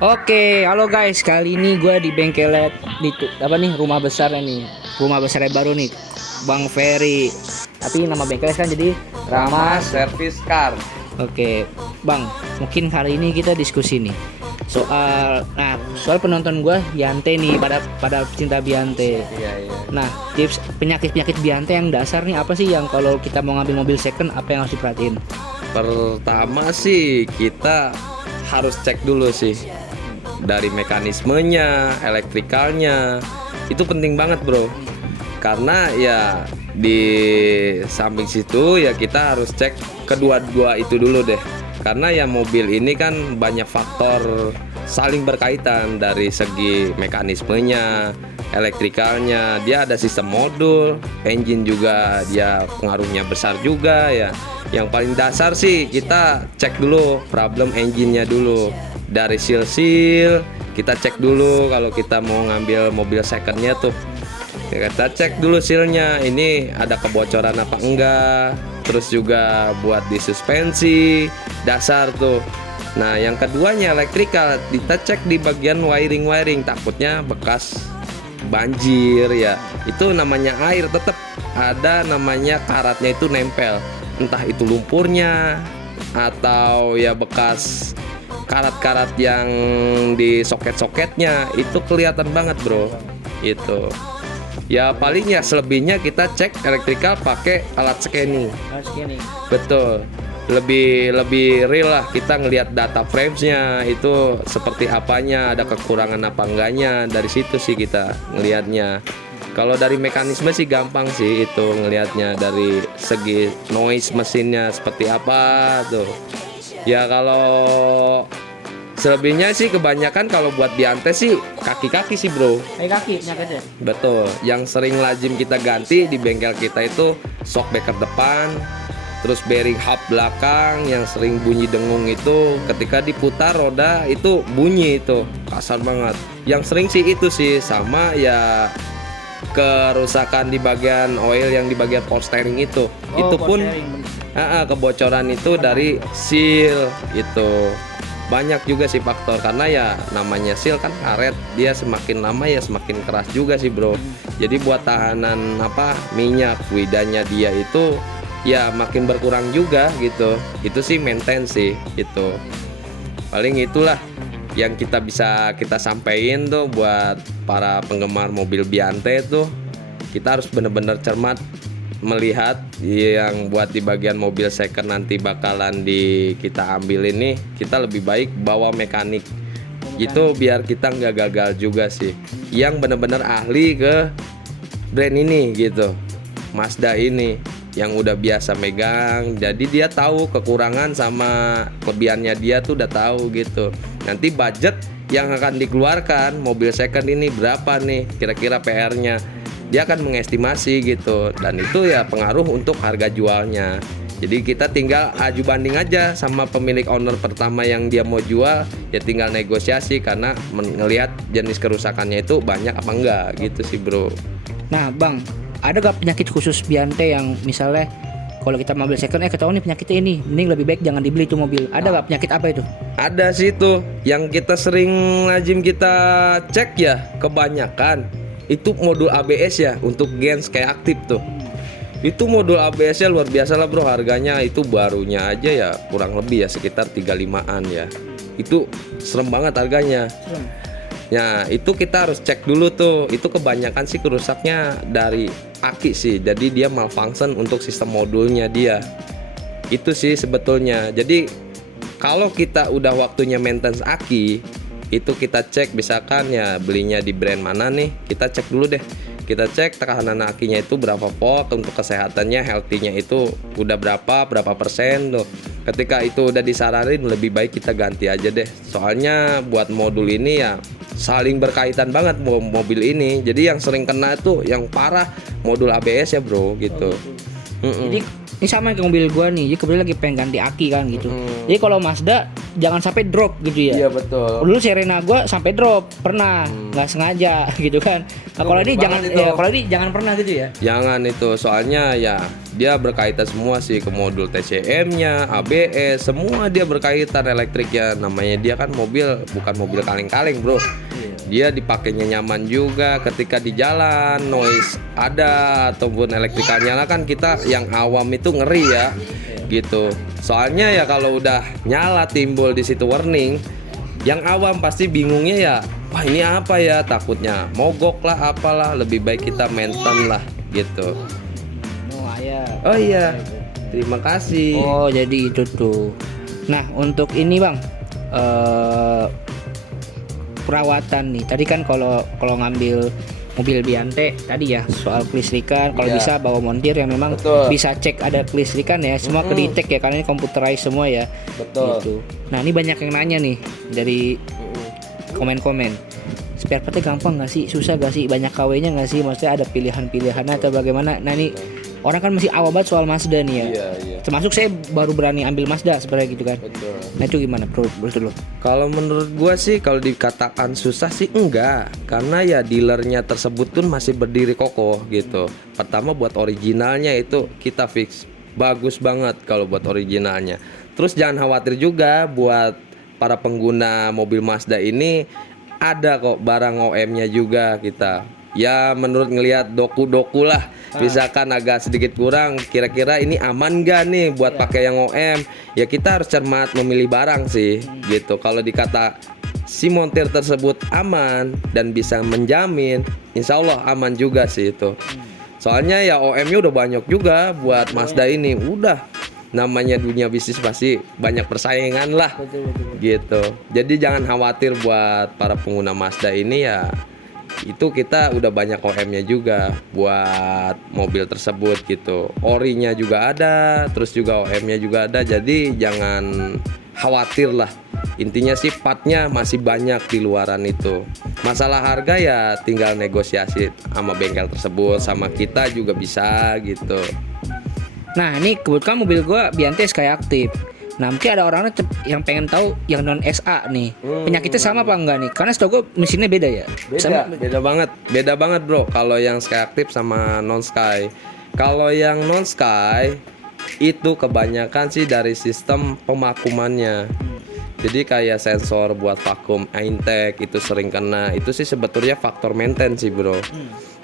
Oke, halo guys. Kali ini gue di bengkel rumah besarnya nih. Rumah besarnya baru nih, Bang Ferry. Tapi nama bengkelnya kan jadi Rama Rama. Service Car. Oke, Bang. Mungkin hari ini kita diskusi nih soal penonton gue Biante nih, pada cinta Biante. Iya. Nah, tips penyakit Biante yang dasar nih apa sih, yang kalau kita mau ngambil mobil second apa yang harus diperhatiin? Pertama sih kita harus cek dulu sih dari mekanismenya, elektrikalnya. Itu penting banget, Bro. Karena ya di samping situ ya kita harus cek kedua-dua itu dulu deh. Karena ya mobil ini kan banyak faktor saling berkaitan dari segi mekanismenya, elektrikalnya. Dia ada sistem modul, engine juga dia pengaruhnya besar juga ya. Yang paling dasar sih kita cek dulu problem engine-nya dulu. Dari seal kita cek dulu kalau kita mau ngambil mobil secondnya tuh. Kita cek dulu sealnya, ini ada kebocoran apa enggak. Terus juga buat di suspensi dasar tuh. Nah yang keduanya elektrikal, kita cek di bagian wiring, takutnya bekas banjir ya. Itu namanya air, tetap ada namanya karatnya itu nempel. Entah itu lumpurnya atau ya bekas karat-karat yang di soket-soketnya itu kelihatan banget, Bro. Itu. Ya paling ya selebihnya kita cek elektrikal pakai alat scanning. Betul. Lebih real lah, kita ngelihat data framesnya itu seperti apanya, ada kekurangan apa enggaknya, dari situ sih kita ngelihatnya. Kalau dari mekanisme sih gampang sih itu ngelihatnya, dari segi noise mesinnya seperti apa tuh. Ya kalau selebihnya sih kebanyakan kalau buat Biante sih kaki-kaki sih, Bro. Kaki penyakitnya. Betul. Yang sering lazim kita ganti di bengkel kita itu shock breaker depan, terus bearing hub belakang yang sering bunyi dengung itu ketika diputar roda itu bunyi, itu kasar banget. Yang sering sih itu sih, sama ya kerusakan di bagian oil yang di bagian power steering itu. Itu pun kebocoran itu dari seal itu. Banyak juga sih faktor, karena ya namanya seal kan karet, dia semakin lama ya semakin keras juga sih, Bro. Jadi buat tahanan minyak fluidanya dia itu ya makin berkurang juga gitu. Itu sih maintain sih itu. Paling itulah yang kita sampaikan tuh buat para penggemar mobil Biante tuh. Kita harus bener-bener cermat melihat yang buat di bagian mobil second nanti bakalan kita ambil ini, kita lebih baik bawa mekanik gitu biar kita nggak gagal juga sih, yang bener-bener ahli ke brand ini gitu. Mazda ini yang udah biasa megang, jadi dia tahu kekurangan sama kelebihannya, dia tuh udah tahu gitu. Nanti budget yang akan dikeluarkan mobil second ini berapa nih kira-kira PR-nya, dia akan mengestimasi gitu, dan itu ya pengaruh untuk harga jualnya. Jadi kita tinggal aju banding aja sama pemilik owner pertama yang dia mau jual, ya tinggal negosiasi karena ngelihat jenis kerusakannya itu banyak apa enggak gitu sih, Bro. Nah, Bang, ada gak penyakit khusus Biante yang misalnya kalau kita mobil second ketahuan nih penyakitnya ini, mending lebih baik jangan dibeli itu mobil. Ada gak penyakit apa itu? Ada sih tuh yang kita sering lazim kita cek ya, kebanyakan itu modul ABS ya, untuk gens kayak aktif tuh. Itu modul ABS-nya luar biasa lah, Bro. Harganya itu barunya aja ya kurang lebih ya sekitar 35-an ya. Itu serem banget harganya. Ya itu kita harus cek dulu tuh. Itu kebanyakan sih kerusaknya dari aki sih. Jadi dia malfunction untuk sistem modulnya dia. Itu sih sebetulnya. Jadi kalau kita udah waktunya maintenance aki, itu kita cek, misalkan ya belinya di brand mana nih, kita cek dulu deh. Kita cek tekanan akinya itu berapa volt, untuk kesehatannya, healthy-nya itu udah berapa persen tuh. Ketika itu udah disaranin, lebih baik kita ganti aja deh. Soalnya buat modul ini ya saling berkaitan banget mobil ini. Jadi yang sering kena tuh yang parah modul ABS ya, Bro gitu. Jadi Ini sama kayak mobil gua nih, jadi kebetulan lagi pengen ganti aki kan gitu. Jadi kalau Mazda jangan sampai drop gitu ya. Iya betul. Dulu Serena gua sampai drop pernah, nggak sengaja gitu kan. Nah, kalau ini jangan, banget itu. kalau ini jangan pernah gitu ya. Jangan itu, soalnya ya dia berkaitan semua sih ke modul TCM-nya, ABS, semua dia berkaitan elektriknya. Namanya dia kan mobil, bukan mobil kaleng-kaleng bro. Dia dipakainya nyaman juga ketika di jalan, noise ada ataupun elektrikal nyala kan kita yang awam itu ngeri ya gitu. Soalnya ya kalau udah nyala timbul di situ warning, yang awam pasti bingungnya ya, wah ini apa ya, takutnya mogok lah apalah, lebih baik kita maintain lah gitu. Oh ya. Oh iya, terima kasih. Oh jadi itu tuh. Nah untuk ini bang, perawatan nih. Tadi kan kalau ngambil mobil Biante tadi ya soal kelistrikan, kalau Iya. bisa bawa montir yang memang Betul. bisa cek ada kelistrikan ya. Semua kedetek ya karena ini computerized semua ya. Betul. Gitu. Nah ini banyak yang nanya nih dari komen-komen. Spare partnya gampang nggak sih? Susah nggak sih? Banyak KW-nya nggak sih? Maksudnya ada pilihan-pilihannya atau bagaimana? Nah ini orang kan masih awam banget soal Mazda nih ya. Iya. Termasuk saya baru berani ambil Mazda sebenarnya gitu kan. Betul. Nah itu gimana bro? Menurut lo? Kalau menurut gua sih kalau dikatakan susah sih enggak, karena ya dealernya tersebut pun masih berdiri kokoh gitu. Pertama buat originalnya itu kita fix bagus banget kalau buat originalnya. Terus jangan khawatir juga buat para pengguna mobil Mazda ini, ada kok barang OM-nya juga kita. Ya menurut ngelihat doku-doku lah, misalkan agak sedikit kurang, kira-kira ini aman gak nih buat pakai yang OM? Ya kita harus cermat memilih barang sih gitu. Kalau dikata si montir tersebut aman dan bisa menjamin, insya Allah aman juga sih itu. Soalnya ya OM-nya udah banyak juga buat Mazda ini. Udah, namanya dunia bisnis pasti banyak persaingan lah gitu. Jadi jangan khawatir buat para pengguna Mazda ini ya, itu kita udah banyak OM-nya juga buat mobil tersebut gitu. Orinya juga ada, terus juga OM-nya juga ada. Jadi jangan khawatir lah. Intinya sih partnya masih banyak di luaran itu. Masalah harga ya tinggal negosiasi sama bengkel tersebut, sama kita juga bisa gitu. Nah ini kebetulan mobil gue Biante Skyactiv. Nah mungkin ada orang yang pengen tahu yang non SA nih, penyakitnya sama apa enggak nih? Karena setahu gue mesinnya beda ya. Beda banget bro. Kalau yang Skyactiv sama non Sky. Kalau yang non Sky itu kebanyakan sih dari sistem pemakumannya. Jadi kayak sensor buat vakum intake itu sering kena. Itu sih sebetulnya faktor maintenance sih bro.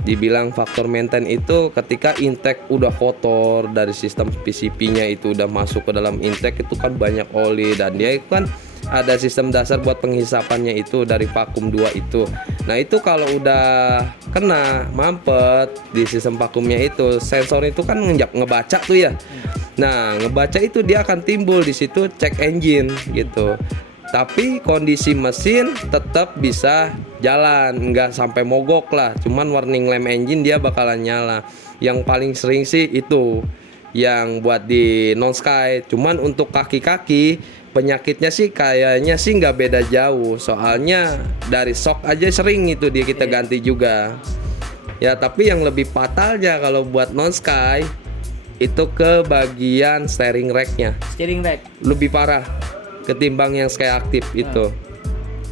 Dibilang faktor maintenance itu ketika intake udah kotor, dari sistem PCP-nya itu udah masuk ke dalam intake, itu kan banyak oli, dan dia kan ada sistem dasar buat penghisapannya itu dari vakum 2 itu. Nah itu kalau udah kena mampet di sistem vakumnya itu, sensor itu kan ngebaca tuh ya. Nah ngebaca itu dia akan timbul di situ cek engine gitu. Tapi kondisi mesin tetap bisa jalan, nggak sampai mogok lah. Cuman warning lamp engine dia bakalan nyala. Yang paling sering sih itu yang buat di non Sky. Cuman untuk kaki-kaki penyakitnya sih kayaknya sih nggak beda jauh. Soalnya dari shock aja sering itu dia kita ganti juga. Ya tapi yang lebih fatalnya kalau buat non Sky itu ke bagian steering rack-nya. Steering rack. Lebih parah ketimbang yang Skyactiv itu.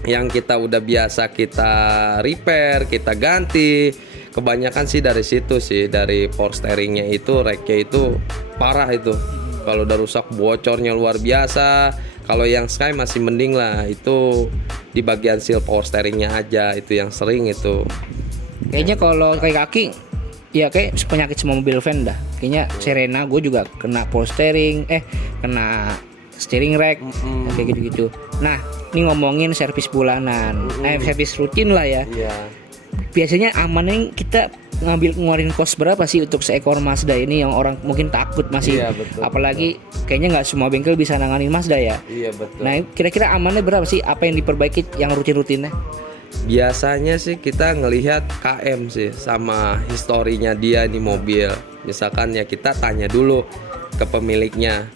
Yang kita udah biasa kita repair, kita ganti. Kebanyakan sih dari situ sih, dari power steeringnya itu, racknya itu parah itu. Kalau udah rusak bocornya luar biasa. Kalau yang Sky masih mending lah, itu di bagian seal power steeringnya aja itu yang sering itu. Kayaknya kalau kayak kaki ya kayak penyakit semua mobil van dah. Kayaknya Serena gue juga kena power steering, kena steering rack, kayak gitu-gitu. Nah, ini ngomongin servis bulanan, servis rutin lah ya. Iya. Biasanya amannya kita ngeluarin cost berapa sih untuk seekor Mazda ini yang orang mungkin takut masih, Iya, betul, apalagi kayaknya nggak semua bengkel bisa nanganin Mazda ya. Iya betul. Nah, kira-kira amannya berapa sih? Apa yang diperbaiki yang rutin-rutinnya? Biasanya sih kita ngelihat KM sih sama historinya dia di mobil. Misalkan ya kita tanya dulu ke pemiliknya.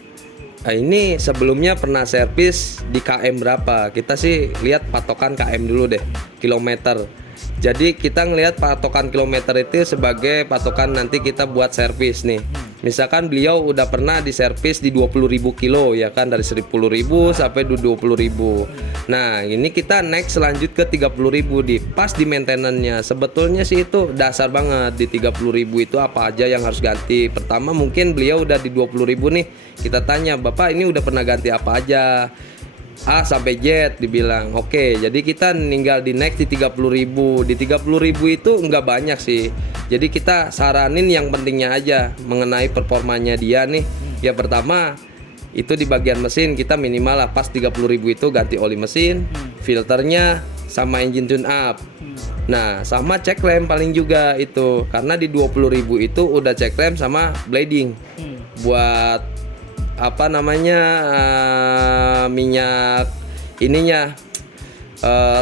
Ini sebelumnya pernah servis di KM berapa? Kita sih lihat patokan KM dulu deh, kilometer. Jadi kita ngelihat patokan kilometer itu sebagai patokan nanti kita buat servis nih. Misalkan beliau udah pernah diservis di 20.000 kilo ya kan, dari 10.000 sampai 20.000. Nah, ini kita next lanjut ke 30.000 pas di maintenance-nya. Sebetulnya sih itu dasar banget, di 30.000 itu apa aja yang harus ganti. Pertama mungkin beliau udah di 20.000 nih. Kita tanya, "Bapak ini udah pernah ganti apa aja?" A sampai Z dibilang. Oke, jadi kita tinggal di next di 30.000. Di 30.000 itu nggak banyak sih. Jadi kita saranin yang pentingnya aja mengenai performanya dia nih. Ya pertama itu di bagian mesin kita minimal lah pas 30.000 itu ganti oli mesin, filternya sama engine tune up. Nah, sama cek rem paling juga itu. Karena di 20.000 itu udah cek rem sama blading. Buat apa namanya minyak ininya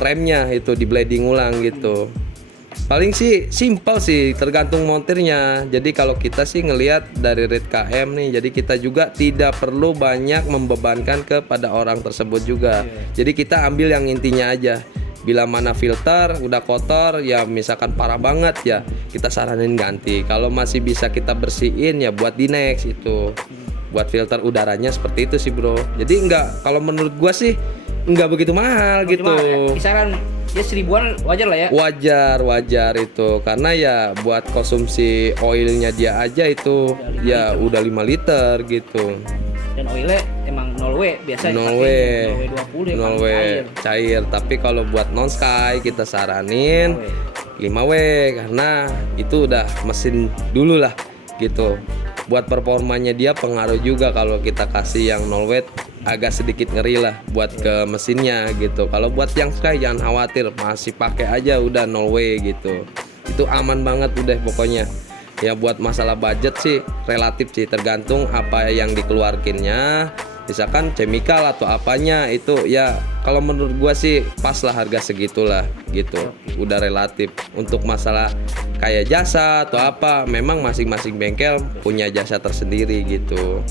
remnya itu di blading ulang gitu. Paling sih simple sih, tergantung montirnya. Jadi kalau kita sih ngelihat dari rate KM nih, jadi kita juga tidak perlu banyak membebankan kepada orang tersebut juga. Jadi kita ambil yang intinya aja. Bila mana filter udah kotor ya misalkan parah banget ya kita saranin ganti. Kalau masih bisa kita bersihin ya buat di next itu. Buat filter udaranya seperti itu sih bro. Jadi enggak, kalau menurut gua sih enggak begitu mahal gitu. Ya? Kisaran ya 1.000-an wajar lah ya. Wajar itu karena ya buat konsumsi oilnya dia aja itu ya udah 5 liter gitu. Dan oilnya emang 0W biasa 0W 0W 20 0W cair. Tapi kalau buat non sky kita saranin 5W karena itu udah mesin dulu lah gitu. Buat performanya dia pengaruh juga kalau kita kasih yang 0W agak sedikit ngeri lah buat ke mesinnya gitu. Kalau buat yang sky jangan khawatir, masih pakai aja udah 0W gitu. Itu aman banget udah pokoknya. Ya buat masalah budget sih relatif sih, tergantung apa yang dikeluarkinnya. Misalkan chemical atau apanya itu ya kalau menurut gua sih pas lah harga segitulah gitu. Udah relatif. Untuk masalah kayak jasa atau apa memang masing-masing bengkel punya jasa tersendiri gitu.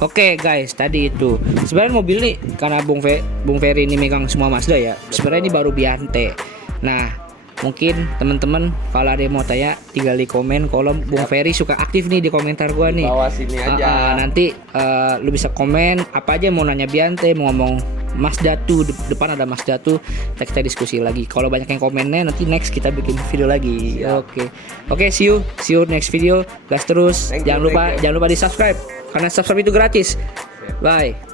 Oke guys, tadi itu sebenarnya mobil nih karena Bung Ferry ini megang semua Mazda ya. Sebenarnya ini baru Biante. Nah, mungkin teman-teman kalau ada yang mau tanya tinggal di komen kolom. Bung Ferry suka aktif nih di komentar gua nih. Bawah sini aja. Nanti lu bisa komen apa aja, mau nanya Biante, mau ngomong Mazda tuh depan ada Mazda tuh, kita diskusi lagi. Kalau banyak yang komennya nanti next kita bikin video lagi. Oke, see you next video. Gas terus. Jangan lupa di subscribe karena subscribe itu gratis. Bye.